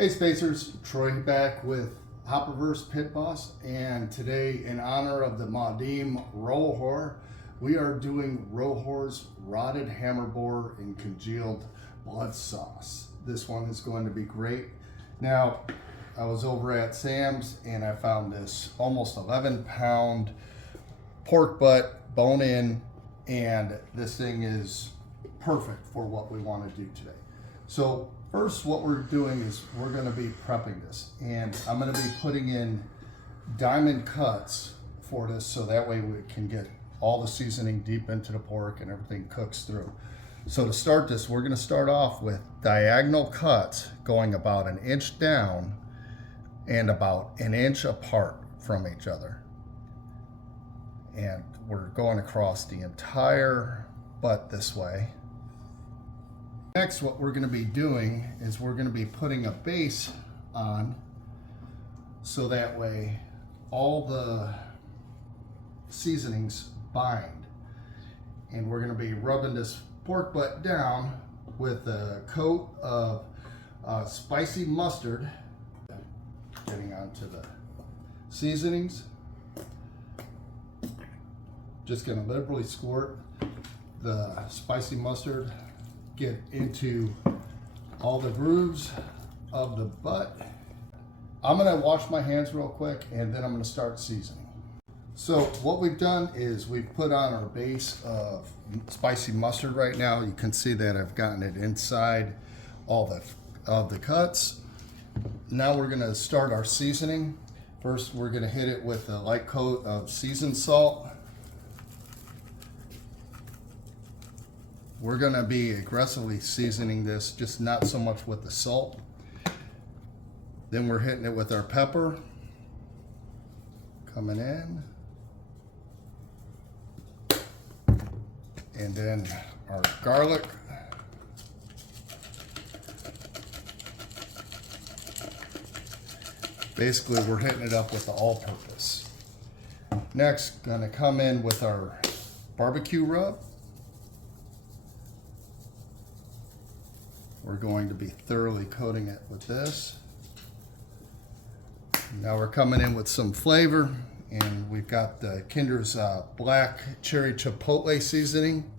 Hey Spacers, Troy back with Rohoar'S Pit Boss, and today in honor of the Maudim Rohoar, we are doing Rohoar'S Rotted Hammer Boar in Congealed blood sauce. This one is going to be great. Now, I was over at Sam's and I found this almost 11-pound pork butt, bone in, and this thing is perfect for what we want to do today. So first, what we're doing is we're going to be prepping this, and I'm going to be putting in diamond cuts for this so that way we can get all the seasoning deep into the pork and everything cooks through. So to start this, we're going to start off with diagonal cuts going about 1 inch down and about 1 inch apart from each other. And we're going across the entire butt this way. Next, what we're going to be doing is we're going to be putting a base on so that way all the seasonings bind. And we're going to be rubbing this pork butt down with a coat of spicy mustard, getting onto the seasonings. Just going to liberally squirt the spicy mustard, get into all the grooves of the butt. I'm gonna wash my hands real quick and then I'm gonna start seasoning. So what we've done is we've put on our base of spicy mustard right now. You can see that I've gotten it inside all of the cuts. Now we're gonna start our seasoning. First, we're gonna hit it with a light coat of seasoned salt. We're gonna be aggressively seasoning this, just not so much with the salt. Then we're hitting it with our pepper, coming in. And then our garlic. Basically, we're hitting it up with the all-purpose. Next, gonna come in with our barbecue rub. We're going to be thoroughly coating it with this. Now we're coming in with some flavor, and we've got the Kinder's black cherry chipotle seasoning.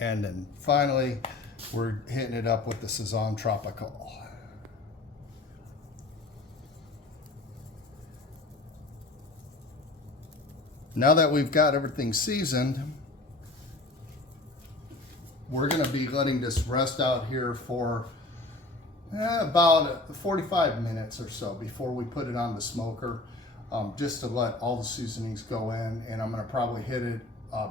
And then finally, we're hitting it up with the Sazon Tropical. Now that we've got everything seasoned, we're going to be letting this rest out here for about 45 minutes or so before we put it on the smoker, just to let all the seasonings go in. And I'm going to probably hit it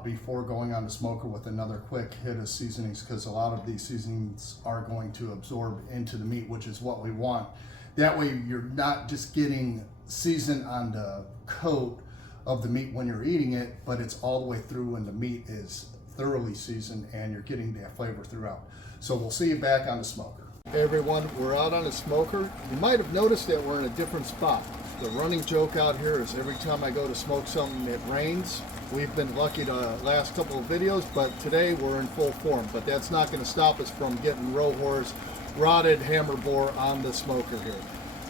before going on the smoker with another quick hit of seasonings, because a lot of these seasonings are going to absorb into the meat, which is what we want. That way you're not just getting seasoned on the coat of the meat when you're eating it, but it's all the way through and the meat is thoroughly seasoned and you're getting that flavor throughout. So we'll see you back on the smoker. Hey everyone, we're out on the smoker. You might have noticed that we're in a different spot. The running joke out here is every time I go to smoke something, it rains. We've been lucky the last couple of videos, but today we're in full form. But that's not going to stop us from getting Rohoar'S Rotted Hammer Boar on the smoker here.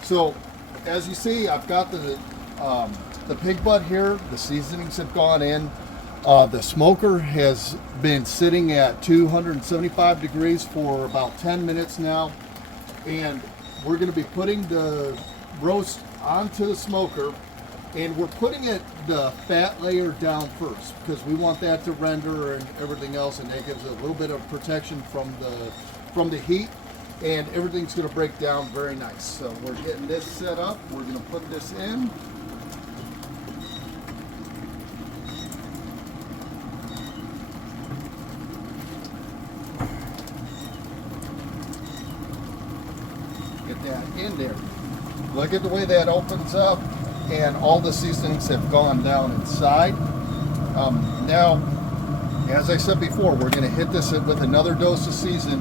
So as you see, I've got the pig butt here. The seasonings have gone in. The smoker has been sitting at 275 degrees for about 10 minutes now, and we're going to be putting the roast onto the smoker, and we're putting the fat layer down first because we want that to render and everything else, and that gives it a little bit of protection from the heat, and everything's going to break down very nice. So we're getting this set up. We're going to put this in. Get that in there. Look at the way that opens up, and all the seasonings have gone down inside. Now, as I said before, we're going to hit this with another dose of season.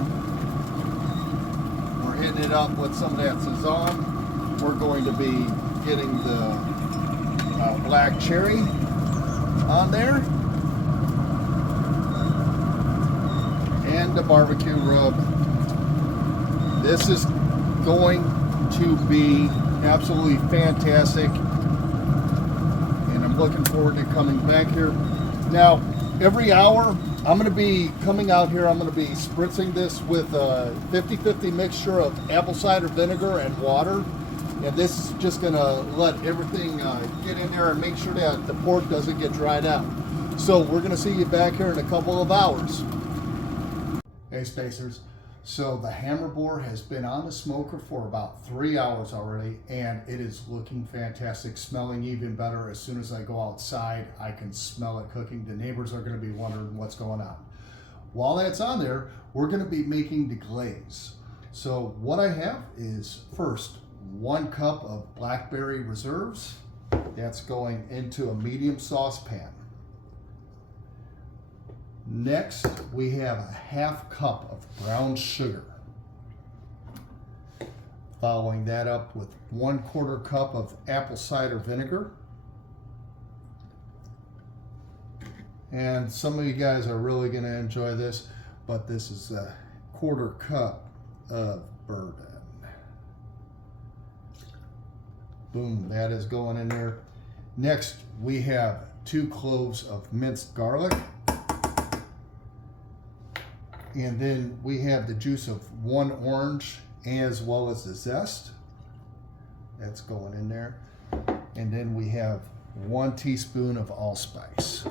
We're hitting it up with some of that Sazon. We're going to be getting the black cherry on there. And the barbecue rub. This is going to be absolutely fantastic. And I'm looking forward to coming back here. Now, every hour, I'm going to be coming out here. I'm going to be spritzing this with a 50-50 mixture of apple cider vinegar and water. And this is just going to let everything get in there and make sure that the pork doesn't get dried out. So we're going to see you back here in a couple of hours. Hey Spacers, so the hammer boar has been on the smoker for about 3 hours already, and it is looking fantastic, smelling even better. As soon as I go outside, I can smell it cooking. The neighbors are going to be wondering what's going on. While that's on there, we're going to be making the glaze. So what I have is first 1 cup of blackberry reserves. That's going into a medium saucepan. Next, we have a 1/2 cup of brown sugar. Following that up with 1/4 cup of apple cider vinegar. And some of you guys are really going to enjoy this, but this is a 1/4 cup of bourbon. Boom, that is going in there. Next, we have 2 cloves of minced garlic. And then we have the juice of 1 orange as well as the zest. That's going in there. And then we have 1 teaspoon of allspice.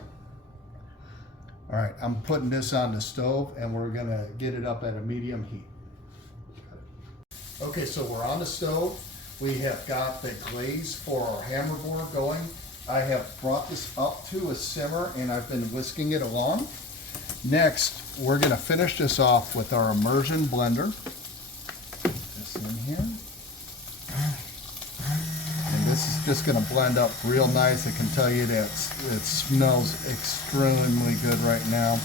All right, I'm putting this on the stove and we're gonna get it up at a medium heat. Okay, so we're on the stove. We have got the glaze for our hammer boar going. I have brought this up to a simmer and I've been whisking it along. Next, we're going to finish this off with our immersion blender. Put this in here. And this is just going to blend up real nice. I can tell you that it smells extremely good right now.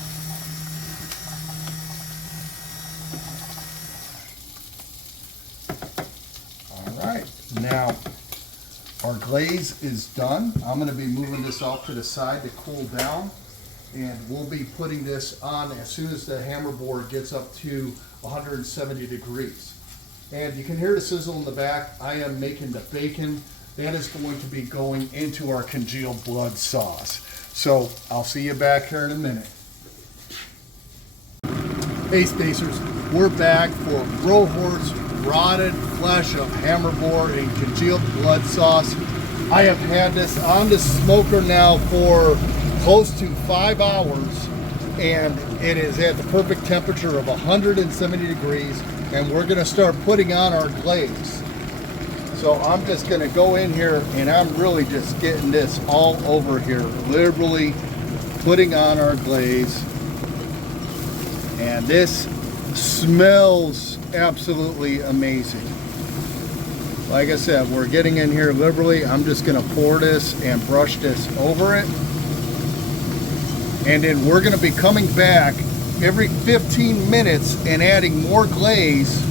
All right, now our glaze is done. I'm going to be moving this off to the side to cool down. And we'll be putting this on as soon as the hammer board gets up to 170 degrees. And you can hear the sizzle in the back. I am making the bacon. That is going to be going into our congealed blood sauce. So I'll see you back here in a minute. Hey Spacers, we're back for Rohoar'S rotted flesh of hammer boar and congealed blood sauce. I have had this on the smoker now for close to 5 hours, and it is at the perfect temperature of 170 degrees, and we're going to start putting on our glaze. So I'm just going to go in here and I'm really just getting this all over here, liberally putting on our glaze. And this smells absolutely amazing. Like I said, we're getting in here liberally. I'm just going to pour this and brush this over it. And then we're going to be coming back every 15 minutes and adding more glaze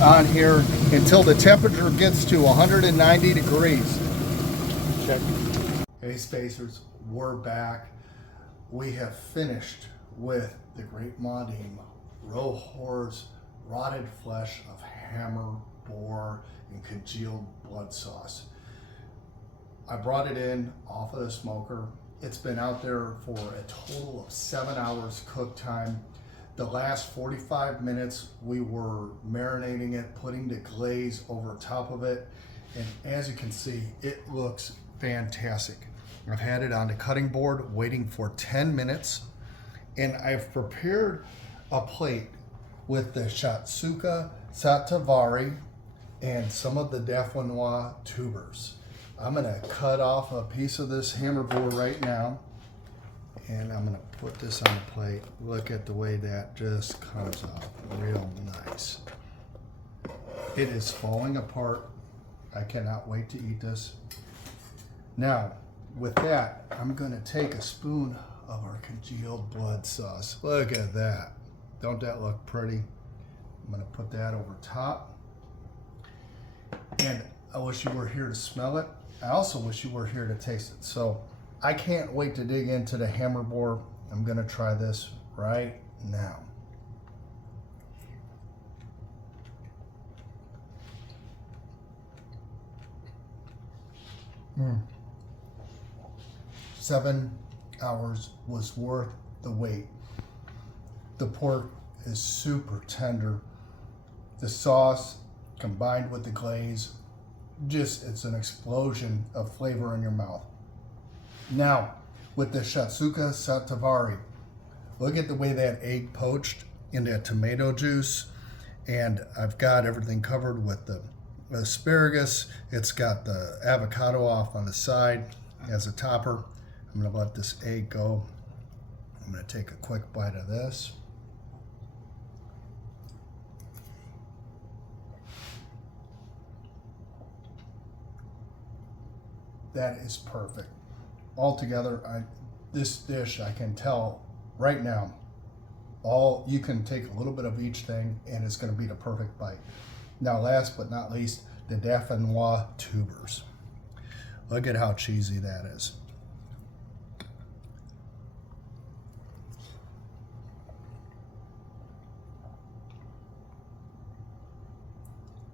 on here until the temperature gets to 190 degrees. Check. Hey Spacers, we're back. We have finished with the Great Mondim Rohoar'S rotted flesh of hammer boar and congealed blood sauce. I brought it in off of the smoker. It's been out there for a total of 7 hours cook time. The last 45 minutes we were marinating it, putting the glaze over top of it, and as you can see, it looks fantastic. I've had it on the cutting board waiting for 10 minutes, and I've prepared a plate with the Shatsuka Satavari and some of the Dauphinois tubers. I'm gonna cut off a piece of this hammer boar right now, and I'm gonna put this on the plate. Look at the way that just comes off real nice. It is falling apart. I cannot wait to eat this. Now, with that, I'm gonna take a spoon of our congealed blood sauce. Look at that. Don't that look pretty? I'm gonna put that over top. And I wish you were here to smell it. I also wish you were here to taste it. So I can't wait to dig into the hammer boar. I'm gonna try this right now. Mm. 7 hours was worth the wait. The pork is super tender. The sauce combined with the glaze, just it's an explosion of flavor in your mouth. Now, with the Shatsuka Satavari, look at the way that egg poached in that tomato juice. And I've got everything covered with the asparagus. It's got the avocado off on the side as a topper. I'm gonna let this egg go. I'm gonna take a quick bite of this. That is perfect. Altogether, this dish, I can tell right now, you can take a little bit of each thing and it's gonna be the perfect bite. Now, last but not least, the Dauphinois tubers. Look at how cheesy that is.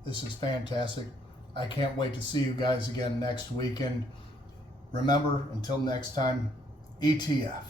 This is fantastic. I can't wait to see you guys again next weekend. Remember, until next time, ETF.